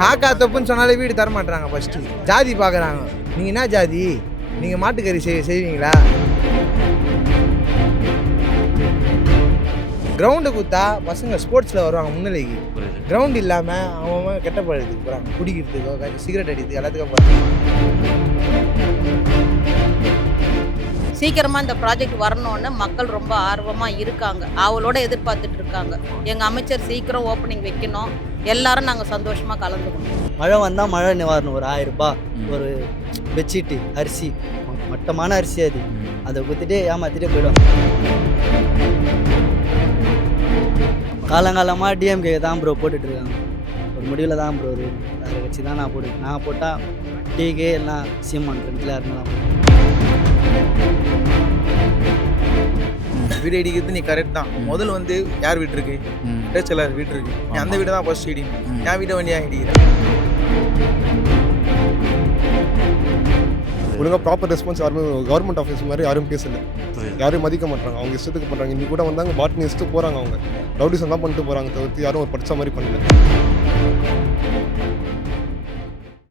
காக்கா தப்புன்னு சொன்னாலே வீடு தர மாட்டாங்க. ஃபர்ஸ்ட்டு ஜாதி பார்க்குறாங்க. நீங்கள் என்ன ஜாதி, நீங்கள் மாட்டுக்கறி செய்வீங்களா? கிரவுண்டு கொடுத்தா பசங்க ஸ்போர்ட்ஸில் வருவாங்க முன்னிலைக்கு. கிரவுண்ட் இல்லாமல் அவன் கெட்ட பழத்துக்கு போகிறாங்க, குடிக்கிறதுக்கோ சிகரெட் அடிக்கிறதுக்கு எல்லாத்துக்கும் போகிறாங்க. சீக்கிரமாக இந்த ப்ராஜெக்ட் வரணும்னு மக்கள் ரொம்ப ஆர்வமாக இருக்காங்க, அவளோட எதிர்பார்த்துட்டு இருக்காங்க. எங்கள் அமைச்சர் சீக்கிரம் ஓப்பனிங் வைக்கணும், எல்லாரும் நாங்கள் சந்தோஷமாக கலந்துக்கணும். மழை வந்தால் மழை நிவாரணம் ஒரு 1000 ரூபாய், ஒரு பெட்ஷீட்டு, அரிசி, மட்டமான அரிசி அதை கொடுத்துட்டு ஏமாற்றிட்டே போயிடும். காலங்காலமாக டிஎம்கே தான் ப்ரோ போட்டுட்ருக்காங்க. ஒரு முடிவில் தான் ப்ரோ வேறு கட்சி தான் நான் போட்டால் டிகே எல்லாம் சீமான் ரெண்டுல இருந்தாலும். வீடு அடிக்கிறது நீ கரெக்ட் தான். முதல்ல வந்து யார் வீடு இருக்கு, பேச்சலார் வீடு இருக்கு, நீ அந்த வீடு தான் ஃபர்ஸ்ட் இடி. என் வீட்டை வண்டியா இடிக்கிறேன். ஒழுங்காக ப்ராப்பர் ரெஸ்பான்ஸ் யாருமே கவர்மெண்ட் ஆஃபீஸ் மாதிரி யாரும் பேசலை, யாரும் மதிக்க மாட்டாங்க. அவங்க இஷ்டத்துக்கு பண்ணுறாங்க. இன்னி கூட வந்தாங்க பாட்னி இஷ்டம் போகிறாங்க. அவங்க ரவுடிசம் தான் பண்ணிட்டு போகிறாங்க தவிர்த்து யாரும் ஒரு படித்த மாதிரி பண்ணல.